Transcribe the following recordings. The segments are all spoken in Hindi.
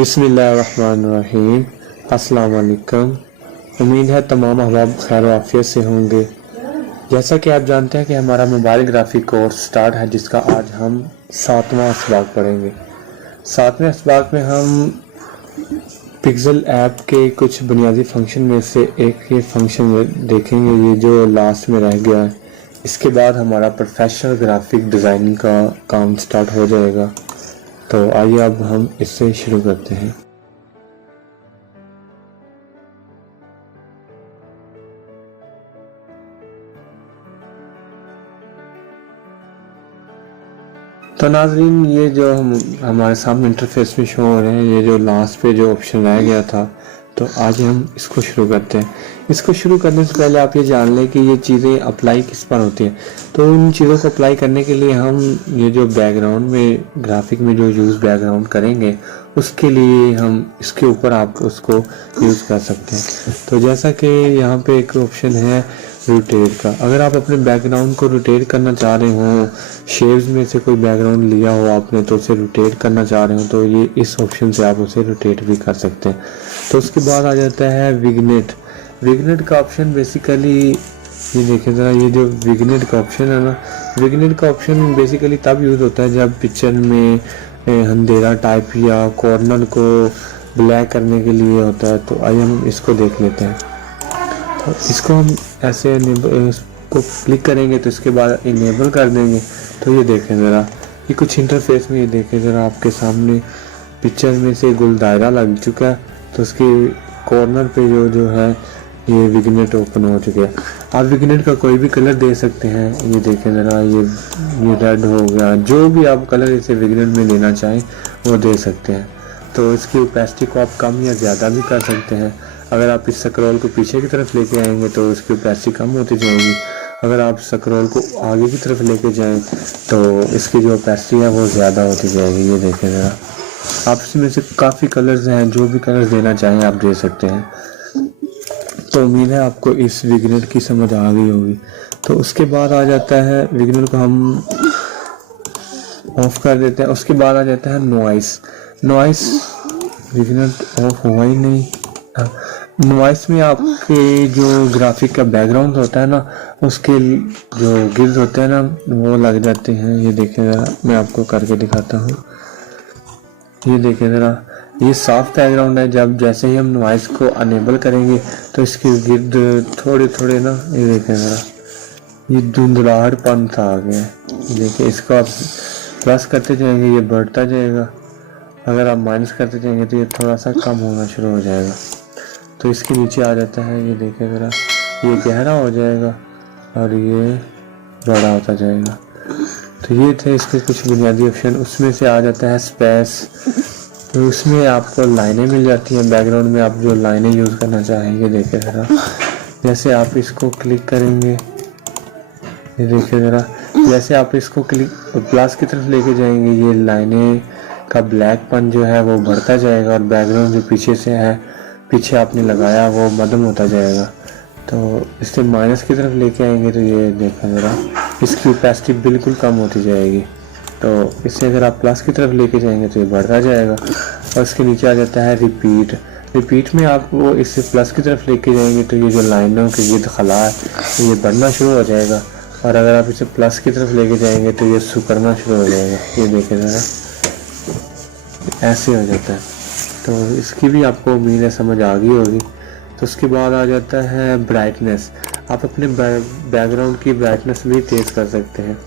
बिस्मिल्लाहिर्रहमानिर्रहीम। अस्सलाम वालेकुम। उम्मीद है तमाम अहबाब खैर आफियत से होंगे। जैसा कि आप जानते हैं कि हमारा मोबाइल ग्राफिक कोर्स स्टार्ट है, जिसका आज हम 7वां इसबाक पढ़ेंगे। 7वें इसबाक में हम पिक्सल ऐप के कुछ बुनियादी फंक्शन में से एक ये फंक्शन देखेंगे, ये जो लास्ट में रह गया है। इसके बाद हमारा प्रोफेशनल ग्राफिक डिज़ाइनिंग का काम स्टार्ट हो जाएगा। तो आइए अब हम इससे शुरू करते हैं। तो नाज़रीन, ये जो हमारे सामने इंटरफेस में शो हो रहे हैं, ये जो लास्ट पे जो ऑप्शन रह गया था, तो आज हम इसको शुरू करते हैं। इसको शुरू करने से पहले आप ये जान लें कि ये चीज़ें अप्लाई किस पर होती हैं। तो उन चीज़ों को अप्लाई करने के लिए हम ये जो बैकग्राउंड में ग्राफिक में जो यूज़ बैकग्राउंड करेंगे, उसके लिए हम इसके ऊपर आप उसको यूज़ कर सकते हैं। तो जैसा कि यहाँ पे एक ऑप्शन है रोटेट का। अगर आप अपने बैकग्राउंड को रोटेट करना चाह रहे हो, शेप्स में से कोई बैकग्राउंड लिया हो आपने, तो उसे रोटेट करना चाह रहे हो, तो ये इस ऑप्शन से आप उसे रोटेट भी कर सकते हैं। तो उसके बाद आ जाता है विग्नेट। विग्नेट का ऑप्शन बेसिकली ये देखें ज़रा, ये जो विग्नेट का ऑप्शन है ना, विग्नेट का ऑप्शन बेसिकली तब यूज़ होता है जब पिक्चर में अंधेरा टाइप या कॉर्नर को ब्लैक करने के लिए होता है। तो आइए हम इसको देख लेते हैं। तो इसको हम ऐसे इसको क्लिक करेंगे, तो इसके बाद इनेबल कर देंगे। तो ये देखें ज़रा, ये कुछ इंटरफेस में ये देखें ज़रा, आपके सामने पिक्चर में से गोल दायरा लग चुका है। तो उसके कॉर्नर पे जो है ये विग्नेट ओपन हो चुका है। आप विग्नेट का कोई भी कलर दे सकते हैं। ये देखें ज़रा, ये रेड हो गया, जो भी आप कलर इसे विग्नेट में देना चाहें वो दे सकते हैं। तो इसकी ओपेसिटी को आप कम या ज़्यादा भी कर सकते हैं। अगर आप इस स्क्रॉल को पीछे की तरफ लेके आएंगे तो इसकी ओपेसिटी कम होती जाएगी। अगर आप स्क्रॉल को आगे की तरफ लेके जाएं तो इसकी जो ओपेसिटी है वो ज़्यादा होती जाएगी। ये देखें ज़रा, आप इसमें से काफ़ी कलर्स हैं, जो भी कलर्स देना चाहें आप दे सकते हैं। तो उम्मीद है आपको इस विग्नेट की समझ आ गई होगी। तो उसके बाद आ जाता है, विग्नेट को हम ऑफ कर देते हैं। उसके बाद आ जाता है नॉइस। नॉइस विग्नेट ऑफ हुआ ही नहीं। नॉइस में आपके जो ग्राफिक का बैकग्राउंड होता है ना, उसके जो गिर्द होते हैं ना, वो लग जाते हैं। ये देखें ज़रा, मैं आपको करके दिखाता हूँ। ये देखें ज़रा, ये साफ बैकग्राउंड है। जब जैसे ही हम नॉइस को अनेबल करेंगे तो इसके गिर्द थोड़े थोड़े ना, ये देखें ज़रा, ये धुंधलाहटपन सा आ गया है। देखिए, इसको आप प्लस करते जाएंगे ये बढ़ता जाएगा, अगर आप माइनस करते जाएंगे तो ये थोड़ा सा कम होना शुरू हो जाएगा। तो इसके नीचे आ जाता है, ये देखें ज़रा, ये गहरा हो जाएगा और ये बड़ा होता जाएगा। तो ये थे इसके कुछ बुनियादी ऑप्शन। उसमें से आ जाता है स्पेस। तो उसमें आपको लाइनें मिल जाती हैं। बैकग्राउंड में आप जो लाइनें यूज़ करना चाहेंगे, देखें ज़रा, जैसे आप इसको क्लिक करेंगे, ये देखें ज़रा, जैसे आप इसको क्लिक प्लस की तरफ लेके जाएंगे, ये लाइनें का ब्लैकपन जो है वो बढ़ता जाएगा और बैकग्राउंड जो पीछे से है, पीछे आपने लगाया, वो मध्यम होता जाएगा। तो इससे माइनस की तरफ लेके आएंगे तो ये देखें ज़रा, इसकी ओपेसिटी बिल्कुल कम होती जाएगी। तो इससे अगर आप प्लस की तरफ लेके जाएंगे तो ये बढ़ता जाएगा। और इसके नीचे आ जाता है रिपीट। रिपीट में आप वो इससे प्लस की तरफ लेके जाएंगे तो ये जो लाइनों के गिर्द खला है ये बढ़ना शुरू हो जाएगा। और अगर आप इसे प्लस की तरफ लेके जाएंगे तो ये सुकड़ना शुरू हो जाएगा। ये देखें ज़रा, ऐसे हो जाता है। तो इसकी भी आपको उम्मीद है समझ आ गई होगी। तो उसके बाद आ जाता है ब्राइटनेस। आप अपने बैकग्राउंड की ब्राइटनेस भी तेज़ कर सकते हैं।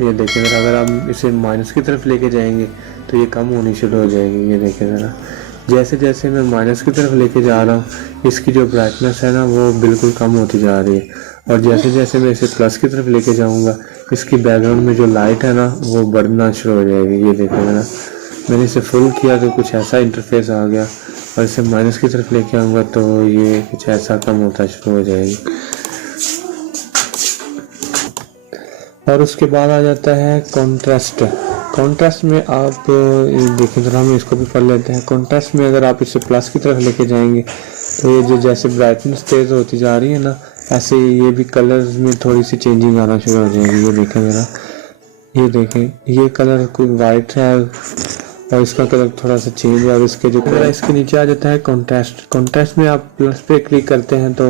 ये देखें ज़रा, अगर हम इसे माइनस की तरफ लेके जाएंगे तो ये कम होनी शुरू हो जाएगी। ये देखें ज़रा, जैसे जैसे मैं माइनस की तरफ लेके जा रहा हूँ, इसकी जो ब्राइटनेस है ना वो बिल्कुल कम होती जा रही है। और जैसे जैसे मैं इसे प्लस की तरफ लेके जाऊँगा, इसकी बैकग्राउंड में जो लाइट है ना वो बढ़ना शुरू हो जाएगी। ये देखें ज़रा, मैंने इसे फुल किया तो कुछ ऐसा इंटरफेस आ गया, और इसे माइनस की तरफ लेके आऊँगा तो ये कुछ ऐसा कम होता शुरू हो जाएगी। और उसके बाद आ जाता है कॉन्ट्रास्ट। कॉन्ट्रास्ट में आप देखें ज़रा, हम इसको भी पढ़ लेते हैं। कॉन्ट्रास्ट में अगर आप इसे प्लस की तरफ लेके जाएंगे तो ये जो जैसे ब्राइटनेस तेज़ होती जा रही है ना, ऐसे ये भी कलर्स में थोड़ी सी चेंजिंग आना शुरू हो जाएगी। ये देखें ज़रा, ये देखें, ये कलर कोई वाइट है और इसका कलर थोड़ा सा चेंज है। और इसके जो कलर इसके नीचे आ जाता है कॉन्ट्रास्ट। कॉन्ट्रास्ट में आप प्लस पे क्लिक करते हैं तो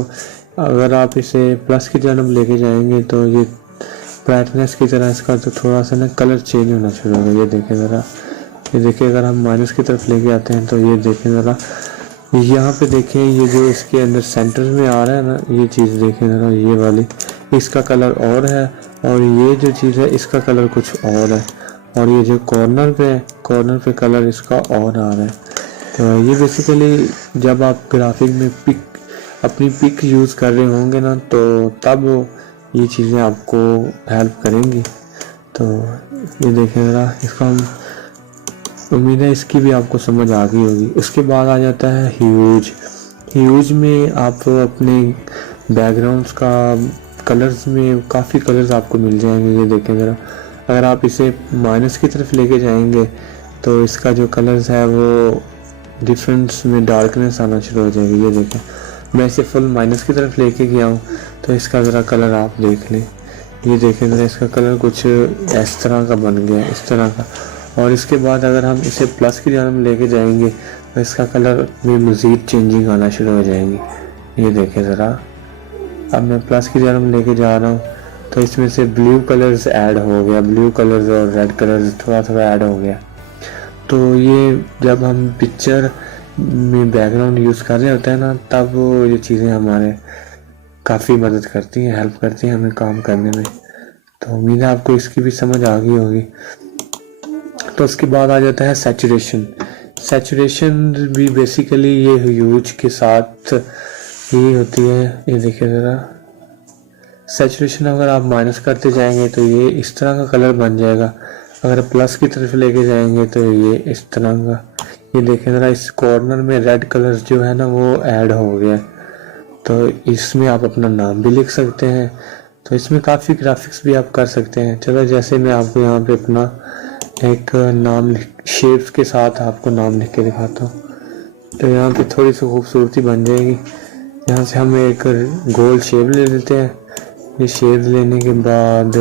अगर आप इसे प्लस की तरफ लेके जाएंगे तो ये ब्राइटनेस की तरह इसका तो थोड़ा सा ना कलर चेंज होना शुरू होगा। ये देखें ज़रा, ये देखिए अगर हम माइनस की तरफ लेके आते हैं तो ये देखें ज़रा, यहाँ पे देखें ये जो इसके अंदर सेंटर में आ रहा है ना, ये चीज़ देखें ज़रा, ये वाली इसका कलर और है और ये जो चीज़ है इसका कलर कुछ और है। और ये जो कॉर्नर पे कलर इसका और आ रहा है। तो ये बेसिकली जब आप ग्राफिक में अपनी पिक यूज़ कर रहे होंगे ना तो तब ये चीज़ें आपको हेल्प करेंगी। तो ये देखें ज़रा, इसका हम उम्मीद है इसकी भी आपको समझ आ गई होगी। उसके बाद आ जाता है ह्यूज में आप अपने बैकग्राउंड्स का कलर्स में काफ़ी कलर्स आपको मिल जाएंगे। ये देखें ज़रा, अगर आप इसे माइनस की तरफ लेके जाएंगे तो इसका जो कलर्स है वो डिफरेंस में डार्कनेस आना शुरू हो जाएगी। ये देखें, मैं इसे फुल माइनस की तरफ लेके गया हूँ तो इसका ज़रा कलर आप देख लें। ये देखें ज़रा, इसका कलर कुछ इस तरह का बन गया, इस तरह का। और इसके बाद अगर हम इसे प्लस की तरफ लेके जाएंगे तो इसका कलर में मज़ीद चेंजिंग आना शुरू हो जाएंगी। ये देखें ज़रा, अब मैं प्लस की तरफ लेके जा रहा हूँ तो इसमें से ब्लू कलर्स ऐड हो गया, ब्लू कलर्स और रेड कलर्स थोड़ा थोड़ा ऐड हो गया। तो ये जब हम पिक्चर में बैकग्राउंड यूज़ कर रहे होते हैं ना तब ये चीज़ें हमारे काफ़ी मदद करती हैं, हेल्प करती हैं हमें काम करने में। तो उम्मीद है आपको इसकी भी समझ आ गई होगी। तो उसके बाद आ जाता है सैचुरेशन भी बेसिकली ये ह्यूज के साथ ही होती है। ये देखिए ज़रा, सैचुरेशन अगर आप माइनस करते जाएंगे तो ये इस तरह का कलर बन जाएगा, अगर प्लस की तरफ लेके जाएंगे तो ये इस तरह का। ये देखें ज़रा, इस कॉर्नर में रेड कलर जो है ना वो ऐड हो गया। तो इसमें आप अपना नाम भी लिख सकते हैं। तो इसमें काफ़ी ग्राफिक्स भी आप कर सकते हैं। चलो जैसे मैं आपको यहाँ पे अपना एक नाम शेप्स के साथ आपको नाम लिख के दिखाता हूँ। तो यहाँ पे थोड़ी सी खूबसूरती बन जाएगी। यहाँ से हम एक गोल शेप ले लेते हैं। ये शेप लेने के बाद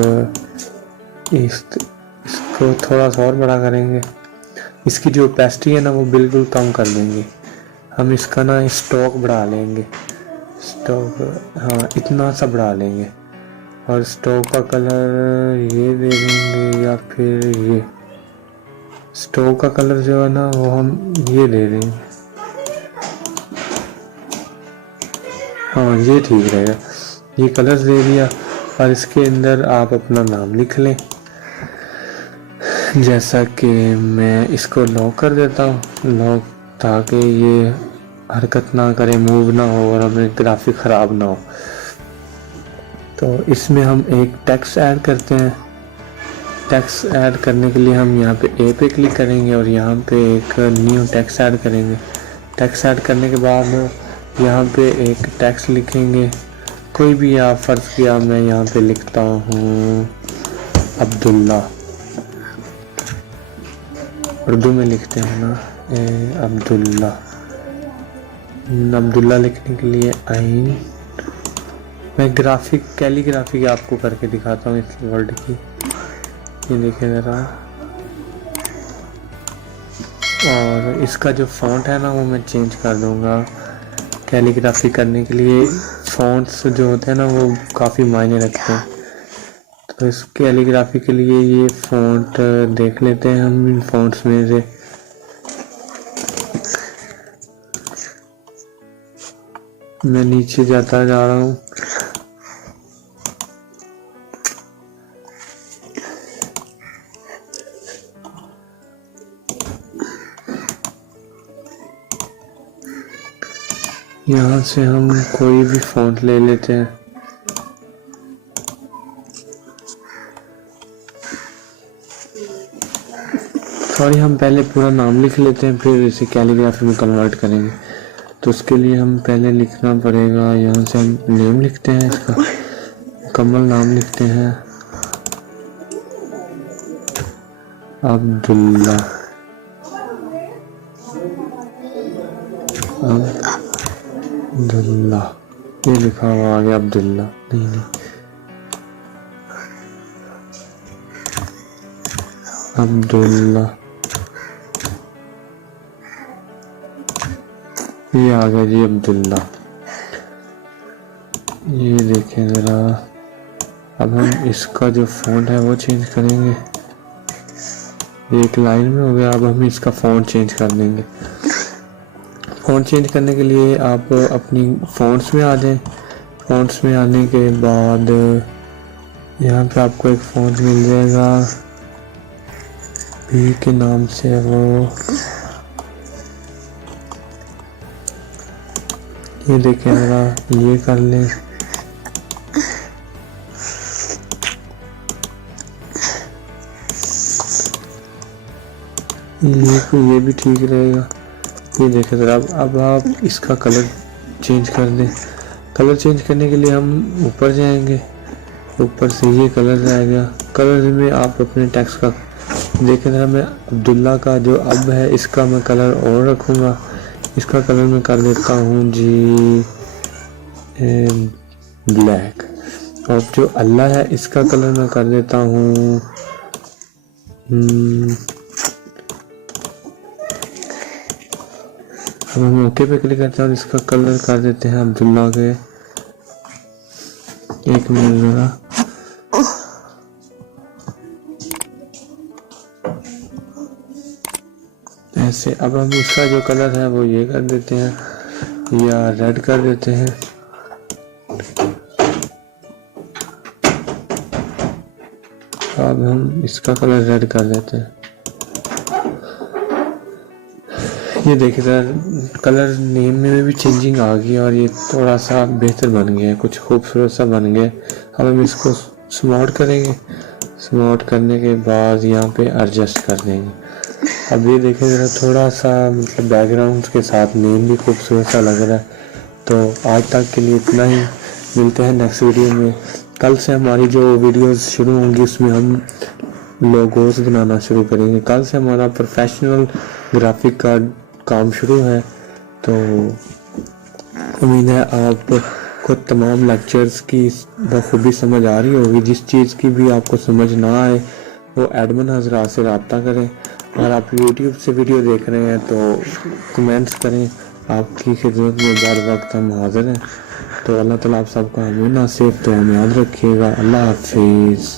इसको थोड़ा सा और बड़ा करेंगे। इसकी जो ओपेसिटी है ना वो बिल्कुल कम कर देंगे। हम इसका ना स्टॉक बढ़ा लेंगे, स्टॉक, हाँ इतना सा बढ़ा लेंगे। और स्टॉक का कलर ये दे देंगे या फिर ये स्टॉक का कलर जो है ना वो हम ये दे देंगे। हाँ ये ठीक रहेगा, ये कलर्स दे दिया। और इसके अंदर आप अपना नाम लिख लें। जैसा कि मैं इसको लॉक कर देता हूँ, लॉक, ताकि ये हरकत ना करे, मूव ना हो और हमें ग्राफिक ख़राब ना हो। तो इसमें हम एक टेक्स्ट ऐड करते हैं। टेक्स्ट ऐड करने के लिए हम यहाँ पे ए पे क्लिक करेंगे और यहाँ पे एक न्यू टेक्स्ट ऐड करेंगे। टेक्स्ट ऐड करने के बाद यहाँ पे एक टेक्स्ट लिखेंगे, कोई भी आप फ़र्ज़ किया, मैं यहाँ पे लिखता हूँ अब्दुल्ला, उर्दू में लिखते हैं ना अब्दुल्ला। अब्दुल्ला लिखने के लिए आइन, मैं ग्राफिक कैलीग्राफी आपको करके दिखाता हूँ इस वर्ड की। ये देखिए ज़रा, और इसका जो फ़ॉन्ट है ना वो मैं चेंज कर दूँगा। कैलीग्राफी करने के लिए फ़ॉन्ट्स जो होते हैं ना वो काफ़ी मायने रखते हैं। तो इस कैलीग्राफी के लिए ये फ़ॉन्ट देख लेते हैं हम इन फ़ॉन्ट्स में से। मैं नीचे जाता जा रहा हूँ। यहाँ से हम कोई भी फ़ॉन्ट ले लेते हैं। सॉरी, हम पहले पूरा नाम लिख लेते हैं, फिर इसे कैलीग्राफी में कन्वर्ट करेंगे। तो उसके लिए हम पहले लिखना पड़ेगा, यहाँ से हम नेम लिखते हैं, इसका मुकम्मल नाम लिखते हैं अब्दुल्ला। अब्दुल्ला ये लिखा हुआ आ गया, अब्दुल्ला नहीं, अब्दुल्ला। ये आ गया जी अब्दुल्ला। ये देखें ज़रा, अब हम इसका जो फ़ॉन्ट है वो चेंज करेंगे। एक लाइन में हो गया, अब हम इसका फ़ॉन्ट चेंज कर देंगे। फ़ॉन्ट चेंज करने के लिए आप अपनी फ़ॉन्ट्स में आ जाएं। फ़ॉन्ट्स में आने के बाद यहाँ पे आपको एक फ़ॉन्ट मिल जाएगा भी के नाम से, वो ये देखें ज़रा, ये कर लें। ये भी ठीक रहेगा। ये देखें ज़रा, अब आप इसका कलर चेंज कर दें। कलर चेंज करने के लिए हम ऊपर जाएंगे, ऊपर से ये कलर आएगा। कलर में आप अपने टेक्स्ट का देखें ज़रा, मैं अब्दुल्ला का जो अब है इसका मैं कलर और रखूँगा। इसका कलर मैं कर देता हूँ जी ब्लैक, और जो अल्लाह है इसका कलर मैं कर देता हूँ अब हम ओके पे क्लिक करते हैं और इसका कलर कर देते हैं अब्दुल्ला के। एक मिनट ज़रा, ऐसे। अब हम इसका जो कलर है वो ये कर देते हैं या रेड कर देते हैं। अब हम इसका कलर रेड कर देते हैं। ये देखिए सर, कलर नेम में भी चेंजिंग आ गई और ये थोड़ा सा बेहतर बन गया है, कुछ खूबसूरत सा बन गया। अब हम इसको स्मॉट करेंगे। स्मॉट करने के बाद यहाँ पे एडजस्ट कर देंगे। अब ये देखें ज़रा, थोड़ा सा मतलब बैकग्राउंड के साथ नेम भी खूबसूरत सा लग रहा है। तो आज तक के लिए इतना ही, मिलते हैं नेक्स्ट वीडियो में। कल से हमारी जो वीडियोस शुरू होंगी उसमें हम लोगोस बनाना शुरू करेंगे। कल से हमारा प्रोफेशनल ग्राफिक का काम शुरू है। तो उम्मीद है आपको तमाम लेक्चर्स की बखूबी समझ आ रही होगी। जिस चीज़ की भी आपको समझ ना आए वो एडमिन हजरात से रब्ता करें। और आप यूट्यूब से वीडियो देख रहे हैं तो कमेंट्स करें, आपकी खिदमत में बर वक्त हम हाजिर हैं। तो अल्लाह ताला आप सबका हमें ना सेफ तो हम याद रखिएगा। अल्लाह हाफिज़।